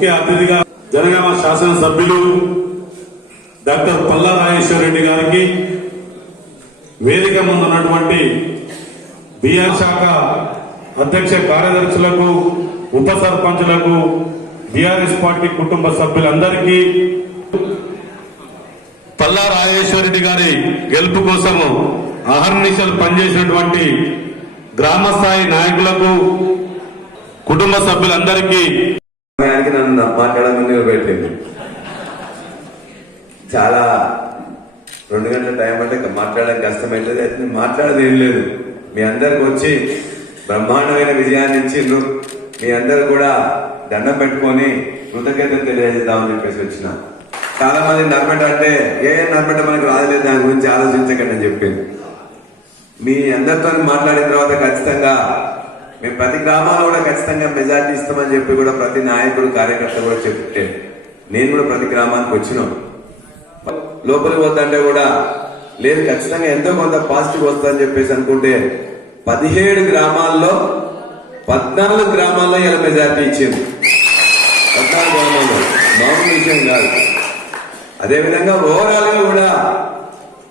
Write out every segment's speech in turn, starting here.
ముఖ్య అతిథిగా జనగామ శాసనసభ్యులు డాక్టర్ పల్లా రాజేశ్వర రెడ్డి గారికి వేదిక ముందు ఉన్నటువంటి బిఆర్ శాఖ అధ్యక్ష కార్యదర్శులకు ఉప సర్పంచులకు బీఆర్ఎస్ పార్టీ కుటుంబ సభ్యులందరికీ పల్లా రాజేశ్వరరెడ్డి గారి గెలుపు కోసము అహర్నిశలు పనిచేసినటువంటి గ్రామ స్థాయి నాయకులకు కుటుంబ సభ్యులందరికీ సమయానికి నన్ను మాట్లాడమని నిలబెట్టింది చాలా రెండు గంటల టైం అంటే మాట్లాడడం కష్టమైతుంది అయితే మాట్లాడేది ఏం లేదు. మీ అందరికి వచ్చి బ్రహ్మాండమైన విజయాన్ని ఇచ్చిండ్రు. మీ అందరు కూడా దండం పెట్టుకొని కృతజ్ఞతలు తెలియజేద్దామని చెప్పేసి వచ్చిన. చాలా మంది నర్మట అంటే ఏ నర్మట మనకు రాలేదు దాని గురించి ఆలోచించకండి అని చెప్పింది. మీ అందరితో మాట్లాడిన తర్వాత ఖచ్చితంగా మేము ప్రతి గ్రామాల్లో కూడా ఖచ్చితంగా మెజార్టీ ఇస్తామని చెప్పి కూడా ప్రతి నాయకుడు కార్యకర్త కూడా చెప్తే నేను కూడా ప్రతి గ్రామానికి వచ్చినాం లోపలికి వద్దంటే కూడా లేదు ఖచ్చితంగా ఎంతో కొంత పాజిటివ్ వస్తుందని చెప్పేసి అనుకుంటే పదిహేడు గ్రామాల్లో పద్నాలుగు గ్రామాల్లో ఇలా మెజార్టీ ఇచ్చింది. పద్నాలుగు గ్రామాల్లో. మామూలు విషయం కాదు. అదేవిధంగా ఓవరాల్గా కూడా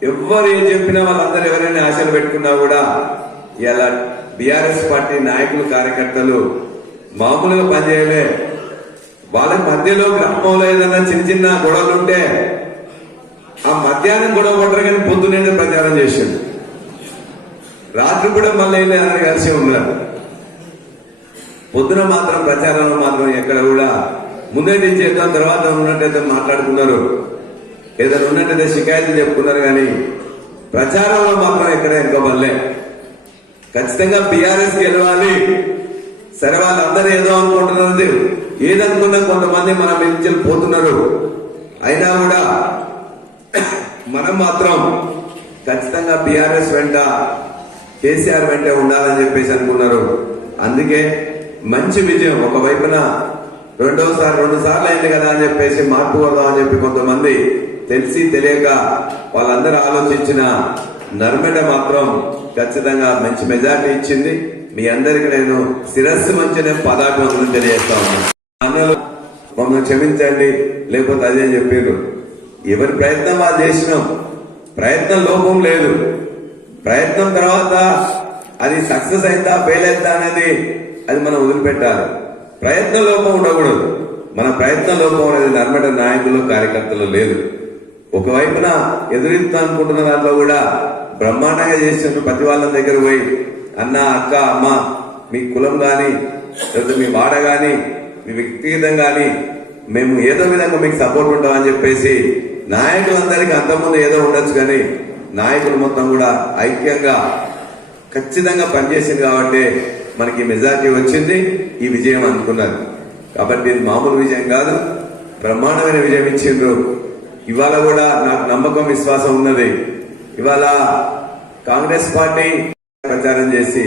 ఎవ్వరు ఏం చెప్పినా వాళ్ళందరూ ఎవరైనా ఆశలు పెట్టుకున్నా కూడా ఇలా బీఆర్ఎస్ పార్టీ నాయకులు కార్యకర్తలు మామూలుగా పనిచేయలే. వాళ్ళ మధ్యలో గ్రామంలో ఏదైనా చిన్న చిన్న గొడవలు ఉంటే ఆ మధ్యాహ్నం గొడవ పడరు కానీ పొద్దునే ప్రచారం చేసిండు రాత్రి కూడా మళ్ళీ అందరు కలిసి ఉన్నారు. పొద్దున మాత్రం ప్రచారంలో మాత్రం ఎక్కడ కూడా ముందే తెచ్చేద్దాం తర్వాత ఉన్నట్టయితే మాట్లాడుకున్నారు. ఏదైనా ఉన్నట్టయితే షికాయతులు చెప్పుకున్నారు కానీ ప్రచారంలో మాత్రం ఎక్కడ వెనుకబడలే ఖచ్చితంగా బీఆర్ఎస్ గెలవాలి. సరే వాళ్ళందరూ ఏదో అనుకుంటున్నారు ఏదనుకున్నా కొంతమంది మన నుంచి పోతున్నారు. అయినా కూడా మనం మాత్రం ఖచ్చితంగా బీఆర్ఎస్ వెంట కేసీఆర్ వెంట ఉండాలని చెప్పేసి అనుకున్నారు. అందుకే మంచి విజయం ఒకవైపున రెండోసారి రెండు సార్లు అయింది కదా అని చెప్పేసి మార్పు వద్దాం అని చెప్పి కొంతమంది తెలిసి తెలియక వాళ్ళందరూ ఆలోచించిన నర్మడ మాత్రం ఖచ్చితంగా మంచి మెజార్టీ ఇచ్చింది. మీ అందరికి నేను శిరస్సు మంచి నేను పదాభివందనం తెలియజేస్తా ఉన్నాను. అన్నలు మమ్మల్ని క్షమించండి లేకపోతే అదే చెప్పారు ఎవరి ప్రయత్నం వాళ్ళు చేసినాం. ప్రయత్నం లోపం లేదు. ప్రయత్నం తర్వాత అది సక్సెస్ అయిందా ఫెయిల్ అయిందా అనేది అది మనం వదిలిపెట్టాలి. ప్రయత్న లోపం ఉండకూడదు. మన ప్రయత్న లోపం అనేది నర్మట నాయకులు కార్యకర్తలు లేదు. ఒకవైపున ఎదురిస్తా అనుకుంటున్న దాంట్లో కూడా బ్రహ్మాండంగా చేసిన ప్రతి వాళ్ళ దగ్గర పోయి అన్న అక్క అమ్మ మీ కులం గాని లేదా మీ వాడ గాని మీ వ్యక్తిగతం గాని మేము ఏదో విధంగా మీకు సపోర్ట్ ఉంటామని చెప్పేసి నాయకులందరికీ అంతకుముందు ఏదో ఉండొచ్చు కానీ నాయకులు మొత్తం కూడా ఐక్యంగా ఖచ్చితంగా పనిచేసింది కాబట్టి మనకి మెజార్టీ వచ్చింది ఈ విజయం అనుకున్నారు. కాబట్టి ఇది మామూలు విజయం కాదు బ్రహ్మాండమైన విజయం ఇచ్చిండ్రు. ఇవాళ కూడా నాకు నమ్మకం విశ్వాసం ఉన్నది. ఇవాళ కాంగ్రెస్ పార్టీ ప్రచారం చేసి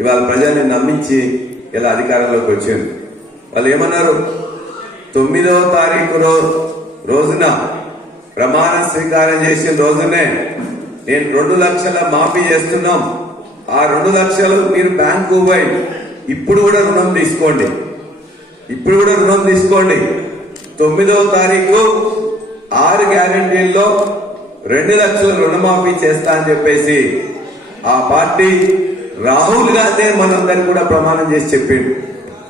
ఇవాళ ప్రజల్ని నమ్మించి ఇలా అధికారంలోకి వచ్చింది. వాళ్ళు ఏమన్నారు? తొమ్మిదవ తారీఖు రోజున ప్రమాణ స్వీకారం చేసిన రోజునే నేను రెండు లక్షల మాఫీ చేస్తున్నాం. ఆ రెండు లక్షలు మీరు బ్యాంకు పోయి ఇప్పుడు కూడా రుణం తీసుకోండి. ఇప్పుడు కూడా రుణం తీసుకోండి. తొమ్మిదవ తారీఖు ఆరు గ్యారంటీల్లో రెండు లక్షల రుణమాఫీ చేస్తా అని చెప్పేసి ఆ పార్టీ రాహుల్ గాంధీ మనందరికి కూడా ప్రమాణం చేసి చెప్పిండు.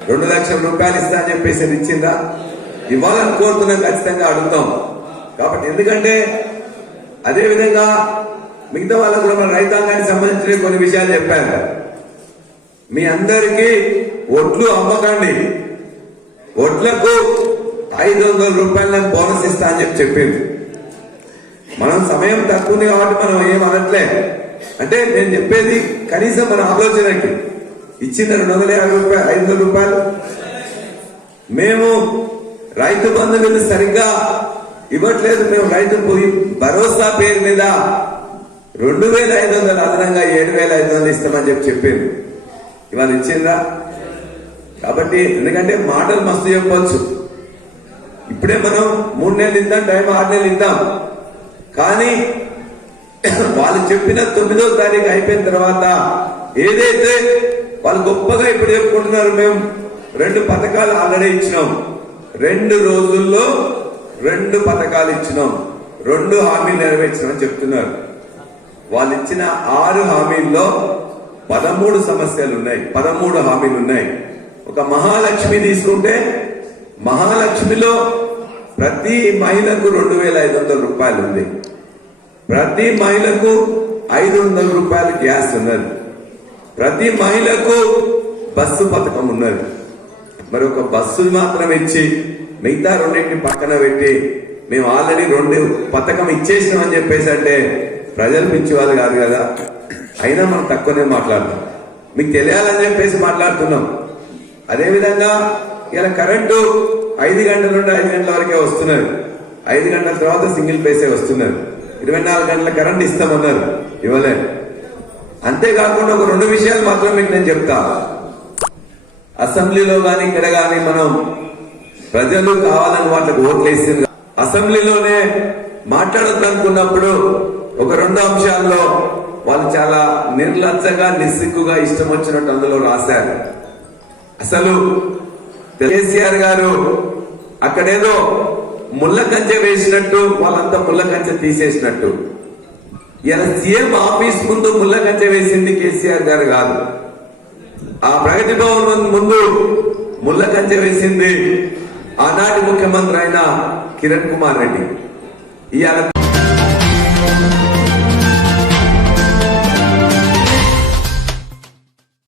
రెండు లక్షల రూపాయలు ఇస్తా అని చెప్పేసి అది ఇచ్చిందా? ఇవ్వాలని కోరుతున్నాం ఖచ్చితంగా అడుగుతాం. కాబట్టి ఎందుకంటే అదే విధంగా మిగతా వాళ్ళకు కూడా మన రైతాంగానికి సంబంధించిన కొన్ని విషయాలు చెప్పారు. మీ అందరికీ ఒట్లు అమ్మకండి. ఒట్లకు ఐదు వందల రూపాయలు బోనస్ ఇస్తా అని చెప్పి చెప్పింది. మనం సమయం తక్కువ ఉంది కాబట్టి మనం ఏం అనట్లే. అంటే నేను చెప్పేది కనీసం మన ఆలోచనకి. ఇచ్చిన రెండు వందల యాభై రూపాయలు ఐదు వందల రూపాయలు. మేము రైతు బంధువులు సరిగ్గా ఇవ్వట్లేదు. మేము రైతు పోయి భరోసా పేరు మీద రెండు వేల ఐదు వందలు అదనంగా ఏడు వేల ఐదు వందలు ఇస్తామని చెప్పి చెప్పింది. ఇవాళ ఇచ్చిందా? కాబట్టి ఎందుకంటే మాటలు మస్తు చెప్పవచ్చు ఇప్పుడే మనం మూడు నెలలు ఇద్దాం టైం ఆరు నెలలు ఇద్దాం కానీ వాళ్ళు చెప్పిన తొమ్మిదో తారీఖు అయిపోయిన తర్వాత ఏదైతే వాళ్ళు గొప్పగా ఇప్పుడు చెప్పుకుంటున్నారు మేము రెండు పథకాలు ఆల్రెడీ ఇచ్చినాం. రెండు రోజుల్లో రెండు పథకాలు ఇచ్చినాం. రెండు హామీలు నెరవేర్చినామని చెప్తున్నారు. వాళ్ళు ఇచ్చిన ఆరు హామీల్లో పదమూడు సమస్యలు ఉన్నాయి. పదమూడు హామీలు ఉన్నాయి. ఒక మహాలక్ష్మి తీసుకుంటే మహాలక్ష్మిలో ప్రతి మహిళకు రెండు వేల ఐదు వందల రూపాయలు ఉంది. ప్రతి మహిళకు ఐదు వందల రూపాయలు గ్యాస్ ఉన్నది. ప్రతి మహిళకు బస్సు పథకం ఉన్నది. మరి ఒక బస్సు మాత్రం ఇచ్చి మిగతా రెండింటిని పక్కన పెట్టి మేము ఆల్రెడీ రెండు పథకం ఇచ్చేసినామని చెప్పేసి అంటే ప్రజలు పిచ్చేవాళ్ళు కాదు కదా. అయినా మనం తక్కువనే మాట్లాడతాం. మీకు తెలియాలని చెప్పేసి మాట్లాడుతున్నాం. అదేవిధంగా ఇలా కరెంటు ఐదు గంటల నుండి ఐదు గంటల వరకే వస్తున్నారు. ఐదు గంటల తర్వాత సింగిల్ పేసే వస్తున్నారు. ఇరవై నాలుగు గంటల కరెంట్ ఇస్తామన్నారు. ఇవ్వలేదు అంతేకాకుండా ఒక రెండు విషయాలు మాత్రం మీకు నేను చెప్తా. అసెంబ్లీలో గాని ఇక్కడ గాని మనం ప్రజలు కావాలని వాళ్ళకి ఓట్లు వేసింది అసెంబ్లీలోనే మాట్లాడొద్దు అనుకున్నప్పుడు ఒక రెండు అంశాల్లో వాళ్ళు చాలా నిర్లజ్జగా నిస్సిగ్గుగా ఇష్టం వచ్చినట్టు అందులో రాశారు. అసలు కేసీఆర్ గారు అక్కడేదో ముళ్ళ కంచె వేసినట్టు వాళ్ళంతా ముళ్ళ కంచె తీసేసినట్టు. ఇలా సీఎం ఆఫీస్ ముందు ముళ్ళ కంచె వేసింది కేసీఆర్ గారు కాదు. ఆ ప్రగతి భవన్ ముందు ముళ్ళ కంచె వేసింది ఆనాటి ముఖ్యమంత్రి అయిన కిరణ్ కుమార్ రెడ్డి. ఇవాళ